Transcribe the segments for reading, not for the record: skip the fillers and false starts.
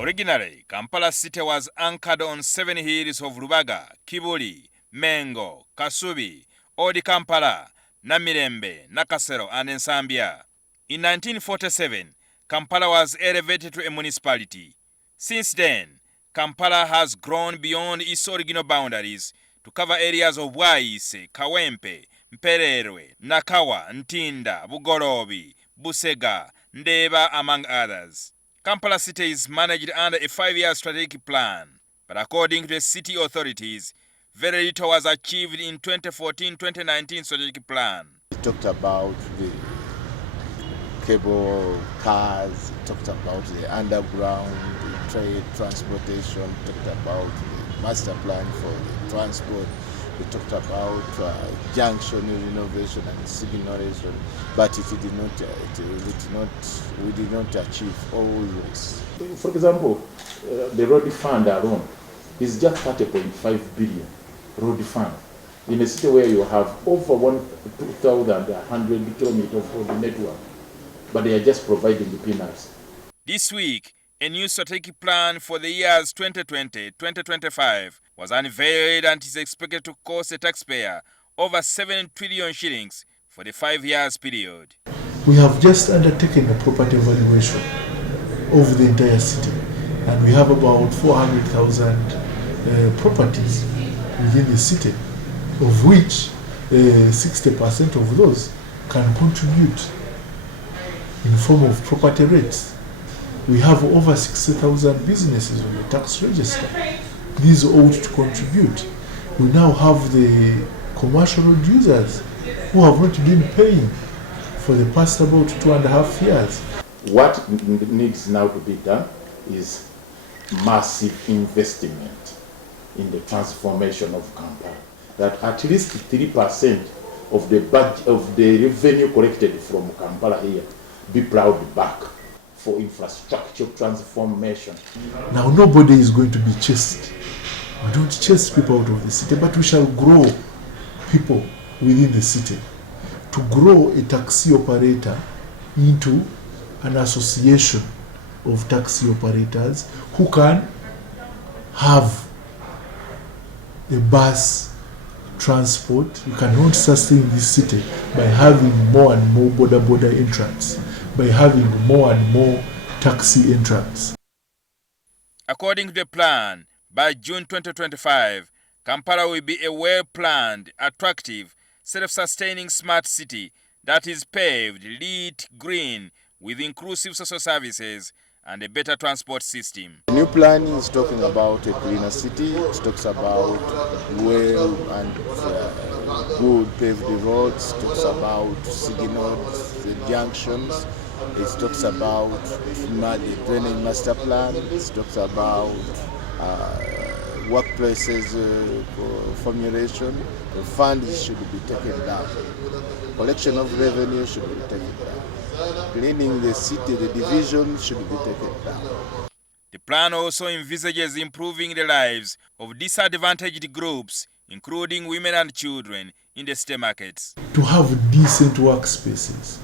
Originally, Kampala City was anchored on 7 hills of Lubaga, Kibuli, Mengo, Kasubi, Old Kampala, Namirembe, Nakasero, and Nsambya. In 1947, Kampala was elevated to a municipality. Since then, Kampala has grown beyond its original boundaries to cover areas of Bwaise, Kawempe, Mpererwe, Nakawa, Ntinda, Bugolobi, Busega, Ndeba, among others. Kampala City is managed under a 5-year strategic plan, but according to the city authorities, very little was achieved in 2014-2019 strategic plan. We talked about the cable cars, talked about the underground, the trade, transportation, talked about the master plan for the transport. We talked about junction renovation and signalization, but we did not achieve all those. For example, the road fund alone is just 30.5 billion road fund in a city where you have over 2,100 kilometers of road network, but they are just providing the peanuts. This week, a new strategic plan for the years 2020-2025 was unveiled and is expected to cost the taxpayer over 7 trillion shillings for the 5 years period. We have just undertaken a property valuation of the entire city, and we have about 400,000 properties within the city, of which 60% of those can contribute in the form of property rates. We have over 60,000 businesses on the tax register. These ought to contribute. We now have the commercial road users who have not been paying for the past about 2.5 years. What needs now to be done is massive investment in the transformation of Kampala. That at least 3% of the budget of the revenue collected from Kampala here be plowed back for infrastructure transformation. Now nobody is going to be chased. We don't chase people out of the city, but we shall grow people within the city. To grow a taxi operator into an association of taxi operators who can have a bus transport. You cannot sustain this city by having more and more border entrants, by having more and more taxi entrants. According to the plan, by June 2025, Kampala will be a well-planned, attractive, self-sustaining smart city that is paved, lit, green, with inclusive social services and a better transport system. The new plan is talking about a greener city. It talks about well and good paved roads. It talks about signals, the junctions. It talks about the drainage master plan. It talks about workplaces formulation. The funds should be taken down. Collection of revenue should be taken down. Cleaning the city, the division should be taken down. The plan also envisages improving the lives of disadvantaged groups, including women and children, in the city markets. To have decent workspaces,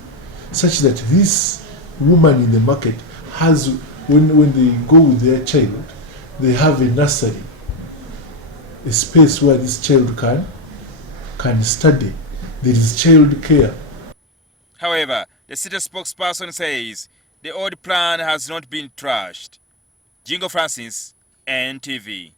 such that this woman in the market has, when they go with their child, they have a nursery, a space where this child can study. There is child care. However, the city spokesperson says the old plan has not been trashed. Jjingo Francis, NTV.